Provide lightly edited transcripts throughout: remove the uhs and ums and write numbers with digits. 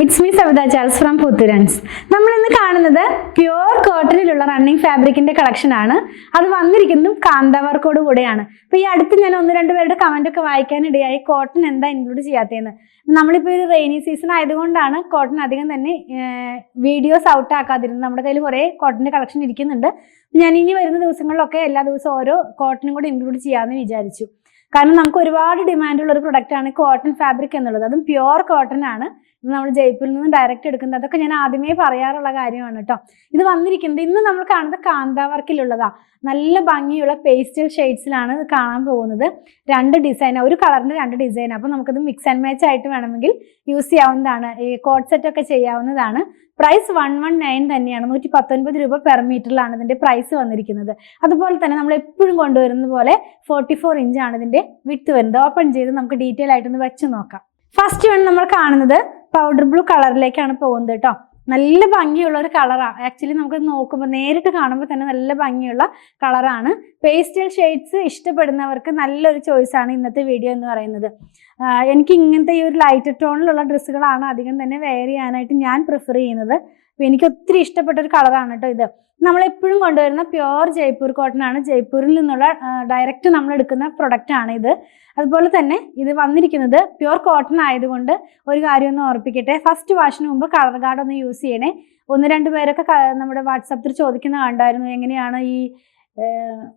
It's me Savitha Charles from Puthurans. നമ്മൾ ഇന്ന് കാണുന്നത് പ്യുവർ കോട്ടണിലുള്ള റണ്ണിങ് ഫാബ്രിക്കിന്റെ കളക്ഷൻ ആണ്. അത് വന്നിരിക്കുന്നതും കാന്താവർക്കോട് കൂടെയാണ്. അപ്പൊ ഈ അടുത്ത് ഞാൻ ഒന്ന് രണ്ട് പേരുടെ കമന്റ് ഒക്കെ വായിക്കാനിടയായി, കോട്ടൺ എന്താ ഇൻക്ലൂഡ് ചെയ്യാത്തതെന്ന്. നമ്മളിപ്പോൾ ഒരു റെയിനി സീസൺ ആയതുകൊണ്ടാണ് കോട്ടൺ അധികം തന്നെ വീഡിയോസ് ഔട്ട് ആക്കാതിരുന്നത്. നമ്മുടെ കയ്യിൽ കുറേ കോട്ടന്റെ കളക്ഷൻ ഇരിക്കുന്നുണ്ട്. ഞാൻ ഇനി വരുന്ന ദിവസങ്ങളിലൊക്കെ എല്ലാ ദിവസവും ഓരോ കോട്ടനും കൂടെ ഇൻക്ലൂഡ് ചെയ്യാമെന്ന് വിചാരിച്ചു. കാരണം നമുക്ക് ഒരുപാട് ഡിമാൻഡുള്ള ഒരു പ്രൊഡക്റ്റ് ആണ് കോട്ടൺ ഫാബ്രിക് എന്നുള്ളത്. അതും പ്യുവർ കോട്ടൺ ആണ്. ഇത് നമ്മൾ ജയ്പൂരിൽ നിന്ന് ഡയറക്റ്റ് എടുക്കുന്നത്. അതൊക്കെ ഞാൻ ആദ്യമേ പറയാറുള്ള കാര്യമാണ് കേട്ടോ. ഇത് വന്നിരിക്കുന്നത് ഇന്ന് നമ്മൾ കാണുന്നത് കാന്താ വർക്കിലുള്ളതാ. നല്ല ഭംഗിയുള്ള പേസ്റ്റൽ ഷെയ്ഡ്സിലാണ് ഇത് കാണാൻ പോകുന്നത്. രണ്ട് ഡിസൈൻ, ഒരു കളറിന്റെ രണ്ട് ഡിസൈൻ. അപ്പോൾ നമുക്കിത് മിക്സ് ആൻഡ് മാച്ച് ആയിട്ട് വേണമെങ്കിൽ യൂസ് ചെയ്യാവുന്നതാണ്. ഈ കോട്ട് സെറ്റ് ഒക്കെ ചെയ്യാവുന്നതാണ്. പ്രൈസ് 119 തന്നെയാണ്. 119 രൂപ പെർ മീറ്ററിലാണ് ഇതിന്റെ പ്രൈസ് വന്നിരിക്കുന്നത്. അതുപോലെ തന്നെ നമ്മൾ എപ്പോഴും കൊണ്ടുവരുന്ന പോലെ 44 ഇഞ്ചാണ് ഇതിന്റെ വിഡ്ത്ത് വരുന്നത്. ഓപ്പൺ ചെയ്ത് നമുക്ക് ഡീറ്റെയിൽ ആയിട്ടൊന്ന് വെച്ച് നോക്കാം. ഫസ്റ്റ് വൺ നമ്മൾ കാണുന്നത് പൗഡർ ബ്ലൂ കളറിലേക്കാണ് പോകുന്നത് കേട്ടോ. നല്ല ഭംഗിയുള്ള ഒരു കളറാണ്. ആക്ച്വലി നമുക്ക് നോക്കുമ്പോൾ നേരിട്ട് കാണുമ്പോൾ തന്നെ നല്ല ഭംഗിയുള്ള കളറാണ്. പേസ്റ്റൽ ഷെയ്ഡ്സ് ഇഷ്ടപ്പെടുന്നവർക്ക് നല്ലൊരു ചോയ്സാണ് ഇന്നത്തെ വീഡിയോ എന്ന് പറയുന്നത്. എനിക്ക് ഇങ്ങനത്തെ ഈ ഒരു ലൈറ്റ് ടോണിലുള്ള ഡ്രസ്സുകളാണ് അധികം തന്നെ വെയർ ചെയ്യാനായിട്ട് ഞാൻ പ്രിഫർ ചെയ്യുന്നത്. അപ്പോൾ എനിക്ക് ഒത്തിരി ഇഷ്ടപ്പെട്ട ഒരു കളറാണ് കേട്ടോ ഇത്. നമ്മളെപ്പോഴും കൊണ്ടുവരുന്ന പ്യുവർ ജയ്പൂർ കോട്ടൺ ആണ്. ജയ്പൂരിൽ നിന്നുള്ള ഡയറക്റ്റ് നമ്മൾ എടുക്കുന്ന പ്രൊഡക്റ്റ് ആണ് ഇത്. അതുപോലെ തന്നെ ഇത് വന്നിരിക്കുന്നത് പ്യുവർ കോട്ടൺ ആയതുകൊണ്ട് ഒരു കാര്യം ഒന്ന് ഓർപ്പിക്കട്ടെ, ഫസ്റ്റ് വാഷിന് മുമ്പ് കളർ ഗാർഡ് ഒന്ന് യൂസ് ചെയ്യണേ. ഒന്ന് രണ്ട് പേരൊക്കെ നമ്മുടെ വാട്സാപ്പിൽ ചോദിക്കുന്ന കണ്ടായിരുന്നു എങ്ങനെയാണ് ഈ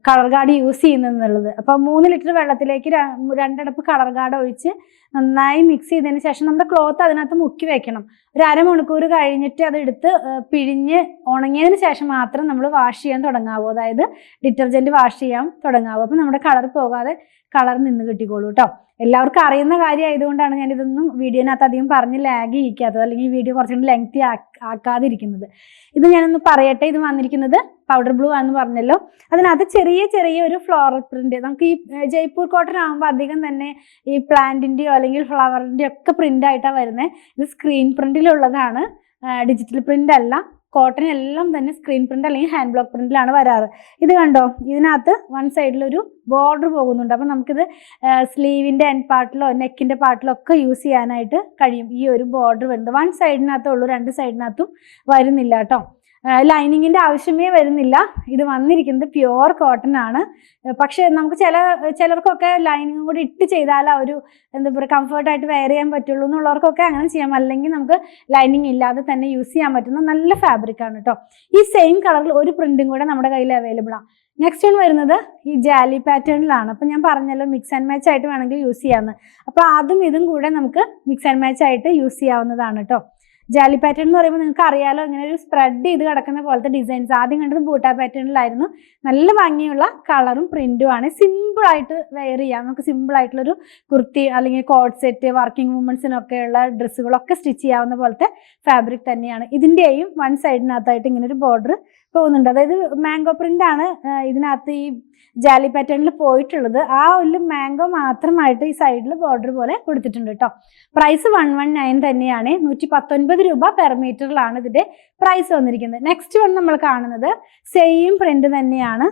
കളർ ഗാർഡ് യൂസ് ചെയ്യുന്നതെന്നുള്ളത്. അപ്പോൾ 3 ലിറ്റർ വെള്ളത്തിലേക്ക് 2 അടപ്പ് കളർ ഗാർഡ് ഒഴിച്ച് നന്നായി മിക്സ് ചെയ്തതിന് ശേഷം നമ്മുടെ ക്ലോത്ത് അതിനകത്ത് മുക്കി വെക്കണം. ഒരു അരമണിക്കൂർ കഴിഞ്ഞിട്ട് അത് എടുത്ത് പിഴിഞ്ഞ് ഉണങ്ങിയതിന് ശേഷം മാത്രം നമ്മൾ വാഷ് ചെയ്യാൻ തുടങ്ങാവൂ. അതായത് ഡിറ്റർജൻറ്റ് വാഷ് ചെയ്യാൻ തുടങ്ങാവൂ. അപ്പം നമ്മുടെ കളർ പോകാതെ കളർ നിന്ന് കിട്ടിക്കോളൂ കേട്ടോ. എല്ലാവർക്കും അറിയുന്ന കാര്യം ആയതുകൊണ്ടാണ് ഞാൻ ഇതൊന്നും വീഡിയോനകത്ത് അധികം പറഞ്ഞ് ലാഗ് ചെയ്യിക്കാത്തത്, അല്ലെങ്കിൽ വീഡിയോ കുറച്ചുകൂടി ലെങ്തി ആക്കാതിരിക്കുന്നത്. ഇത് ഞാനൊന്ന് പറയട്ടെ. ഇത് വന്നിരിക്കുന്നത് പൗഡർ ബ്ലൂ ആണെന്ന് പറഞ്ഞല്ലോ. അതിനകത്ത് ചെറിയ ഒരു ഫ്ലോറൽ പ്രിന്റ്. നമുക്ക് ഈ ജയ്പൂർ കോട്ടൺ ആകുമ്പോൾ അധികം തന്നെ ഈ പ്ലാന്റിന്റെയോ അല്ലെങ്കിൽ ഫ്ലവറിന്റെയോ ഒക്കെ പ്രിന്റ് ആയിട്ടാണ് വരുന്നത്. ഇത് സ്ക്രീൻ പ്രിന്റിലുള്ളതാണ്, ഡിജിറ്റൽ പ്രിന്റ് അല്ല. കോട്ടൺ എല്ലാം തന്നെ സ്ക്രീൻ പ്രിന്റ് അല്ലെങ്കിൽ ഹാൻഡ് ബ്ലോക്ക് പ്രിന്റിലാണ് വരാറ്. ഇത് കണ്ടോ, ഇതിനകത്ത് വൺ സൈഡിലൊരു ബോർഡർ പോകുന്നുണ്ട്. അപ്പം നമുക്കിത് സ്ലീവിൻ്റെ എൻഡ് പാർട്ടിലോ നെക്കിൻ്റെ പാർട്ടിലോ ഒക്കെ യൂസ് ചെയ്യാനായിട്ട് കഴിയും. ഈ ഒരു ബോർഡർ വരുന്നത് വൺ സൈഡിനകത്തേ ഉള്ളൂ, രണ്ട് സൈഡിനകത്തും വരുന്നില്ല കേട്ടോ. ലൈനിങ്ങിൻ്റെ ആവശ്യമേ വരുന്നില്ല. ഇത് വന്നിരിക്കുന്നത് പ്യുവർ കോട്ടൺ ആണ്. പക്ഷേ നമുക്ക് ചിലർക്കൊക്കെ ലൈനിങ്ങും കൂടി ഇട്ട് ചെയ്താൽ ഒരു എന്താ പറയുക കംഫർട്ടായിട്ട് വെയർ ചെയ്യാൻ പറ്റുള്ളൂ എന്നുള്ളവർക്കൊക്കെ അങ്ങനെ ചെയ്യാം. അല്ലെങ്കിൽ നമുക്ക് ലൈനിങ് ഇല്ലാതെ തന്നെ യൂസ് ചെയ്യാൻ പറ്റുന്ന നല്ല ഫാബ്രിക്കാണ് കേട്ടോ. ഈ സെയിം കളറിൽ ഒരു പ്രിന്റും കൂടെ നമ്മുടെ കയ്യിൽ അവൈലബിൾ ആണ്. നെക്സ്റ്റ് വൺ വരുന്നത് ഈ ജാലി പാറ്റേണിലാണ്. അപ്പം ഞാൻ പറഞ്ഞല്ലോ മിക്സ് ആൻഡ് മാച്ച് ആയിട്ട് വേണമെങ്കിൽ യൂസ് ചെയ്യാമെന്ന്. അപ്പോൾ അതും ഇതും കൂടെ നമുക്ക് മിക്സ് ആൻഡ് മാച്ച് ആയിട്ട് യൂസ് ചെയ്യാവുന്നതാണ് കേട്ടോ. ജാലി പാറ്റേൺ എന്ന് പറയുമ്പോൾ നിങ്ങൾക്ക് അറിയാലോ, ഇങ്ങനെ ഒരു സ്പ്രെഡ് ചെയ്ത് കിടക്കുന്ന പോലത്തെ ഡിസൈൻസ്. ആദ്യം കണ്ടത് ബൂട്ടാ പാറ്റേണിലായിരുന്നു. നല്ല ഭംഗിയുള്ള കളറും പ്രിന്റും ആണ്. സിമ്പിളായിട്ട് വെയർ ചെയ്യാം. നമുക്ക് സിമ്പിളായിട്ടുള്ളൊരു കുർത്തി അല്ലെങ്കിൽ കോട്ട് സെറ്റ്, വർക്കിംഗ് വുമൻസിനൊക്കെയുള്ള ഡ്രസ്സുകളൊക്കെ സ്റ്റിച്ച് ചെയ്യാവുന്ന പോലത്തെ ഫാബ്രിക് തന്നെയാണ്. ഇതിൻ്റെയും വൺ സൈഡിനകത്തായിട്ട് ഇങ്ങനെ ഒരു ബോർഡർ പോകുന്നുണ്ട്. അതായത് മാംഗോ പ്രിന്റ് ആണ് ഇതിനകത്ത് ഈ ജാലി പാറ്റേണിൽ പോയിട്ടുള്ളത്. ആ ഒരു മാംഗോ മാത്രമായിട്ട് ഈ സൈഡിൽ ബോർഡർ പോലെ കൊടുത്തിട്ടുണ്ട് കേട്ടോ. പ്രൈസ് 119 തന്നെയാണ്. 119 രൂപ പെർ മീറ്ററിലാണ് ഇതിന്റെ പ്രൈസ് വന്നിരിക്കുന്നത്. നെക്സ്റ്റ് വൺ നമ്മൾ കാണുന്നത് സെയിം പ്രിന്റ് തന്നെയാണ്.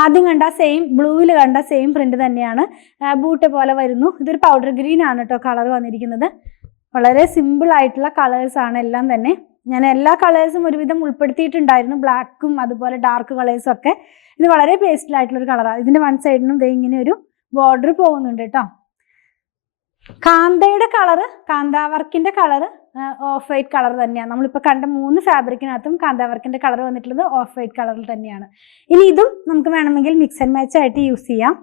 ആദ്യം കണ്ട സെയിം ബ്ലൂവിൽ കണ്ട സെയിം പ്രിന്റ് തന്നെയാണ്. ബൂട്ട് പോലെ വരുന്നു. ഇതൊരു പൗഡർ ഗ്രീൻ ആണ് കേട്ടോ കളർ വന്നിരിക്കുന്നത്. വളരെ സിമ്പിൾ ആയിട്ടുള്ള കളേഴ്സ് ആണ് എല്ലാം തന്നെ. ഞാൻ എല്ലാ കളേഴ്സും ഒരുവിധം ഉൾപ്പെടുത്തിയിട്ടുണ്ടായിരുന്നു, ബ്ലാക്കും അതുപോലെ ഡാർക്ക് കളേഴ്സും ഒക്കെ. ഇത് വളരെ പേസ്റ്റലായിട്ടുള്ളൊരു കളറാണ്. ഇതിൻ്റെ വൺ സൈഡിനും ഇങ്ങനെ ഒരു ബോർഡർ പോകുന്നുണ്ട് കേട്ടോ. കാന്തയുടെ കളറ്, കാന്താവർക്കിൻ്റെ കളറ് ഓഫ് വൈറ്റ് കളർ തന്നെയാണ്. നമ്മളിപ്പോൾ കണ്ട 3 ഫാബ്രിക്കിനകത്തും കാന്താവർക്കിൻ്റെ കളർ വന്നിട്ടുള്ളത് ഓഫ് വൈറ്റ് കളറിൽ തന്നെയാണ്. ഇനി ഇതും നമുക്ക് വേണമെങ്കിൽ മിക്സ് ആൻഡ് മാച്ച് ആയിട്ട് യൂസ് ചെയ്യാം.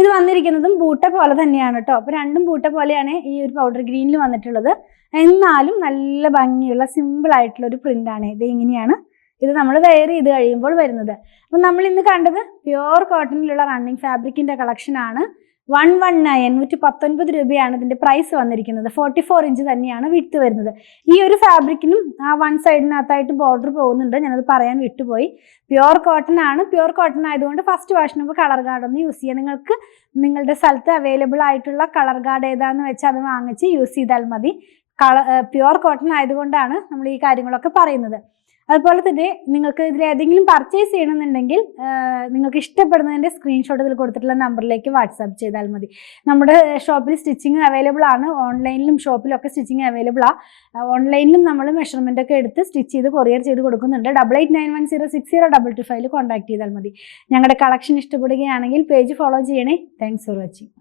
ഇത് വന്നിരിക്കുന്നതും ബൂട്ട പോലെ തന്നെയാണ് കേട്ടോ. അപ്പോൾ രണ്ടും ബൂട്ട പോലെയാണ് ഈ ഒരു പൗഡർ ഗ്രീനിൽ വന്നിട്ടുള്ളത്. എന്നാലും നല്ല ഭംഗിയുള്ള സിമ്പിൾ ആയിട്ടുള്ള ഒരു പ്രിന്റാണ്. ഇത് ഇങ്ങനെയാണ് ഇത് നമ്മൾ വെയർ ചെയ്ത് കഴിയുമ്പോൾ വരുന്നത്. അപ്പം നമ്മൾ ഇന്ന് കണ്ടത് പ്യുവർ കോട്ടണിലുള്ള റണ്ണിങ് ഫാബ്രിക്കിന്റെ കളക്ഷൻ ആണ്. 119 രൂപയാണ് ഇതിന്റെ പ്രൈസ് വന്നിരിക്കുന്നത്. 44 ഇഞ്ച് തന്നെയാണ് വിഡ്ത്ത് വരുന്നത്. ഈ ഒരു ഫാബ്രിക്കിനും ആ വൺ സൈഡിനകത്തായിട്ട് ബോർഡർ പോകുന്നുണ്ട്. ഞാനത് പറയാൻ വിട്ടുപോയി. പ്യുവർ കോട്ടൺ ആണ്. പ്യുവർ കോട്ടൺ ആയതുകൊണ്ട് ഫസ്റ്റ് വാഷിന് കളർ ഗാർഡ് ഒന്ന് യൂസ് ചെയ്യാം. നിങ്ങൾക്ക് നിങ്ങളുടെ സ്ഥലത്ത് അവൈലബിൾ ആയിട്ടുള്ള കളർ ഗാർഡ് ഏതാണെന്ന് വെച്ചാൽ അത് വാങ്ങിച്ച് യൂസ് ചെയ്താൽ മതി. പ്യുവർ കോട്ടൺ ആയതുകൊണ്ടാണ് നമ്മൾ ഈ കാര്യങ്ങളൊക്കെ പറയുന്നത്. അതുപോലെ തന്നെ നിങ്ങൾക്ക് ഇതിൽ ഏതെങ്കിലും പർച്ചേസ് ചെയ്യണമെന്നുണ്ടെങ്കിൽ നിങ്ങൾക്ക് ഇഷ്ടപ്പെടുന്നതിൻ്റെ സ്ക്രീൻഷോട്ട് ഇതിൽ കൊടുത്തിട്ടുള്ള നമ്പറിലേക്ക് വാട്സാപ്പ് ചെയ്താൽ മതി. നമ്മുടെ ഷോപ്പിൽ സ്റ്റിച്ചിങ് അവൈലബിൾ ആണ്. ഓൺലൈനിലും ഷോപ്പിലൊക്കെ സ്റ്റിച്ചിങ് അവൈലബിൾ ആണ്. ഓൺലൈനിലും നമ്മൾ മെഷർമെൻ്റ് ഒക്കെ എടുത്ത് സ്റ്റിച്ച് ചെയ്ത് കൊറിയർ ചെയ്ത് കൊടുക്കുന്നുണ്ട്. 8891060225 കോൺടാക്ട് ചെയ്താൽ മതി. ഞങ്ങളുടെ കളക്ഷൻ ഇഷ്ടപ്പെടുകയാണെങ്കിൽ പേജ് ഫോളോ ചെയ്യണേ. Thanks for watching.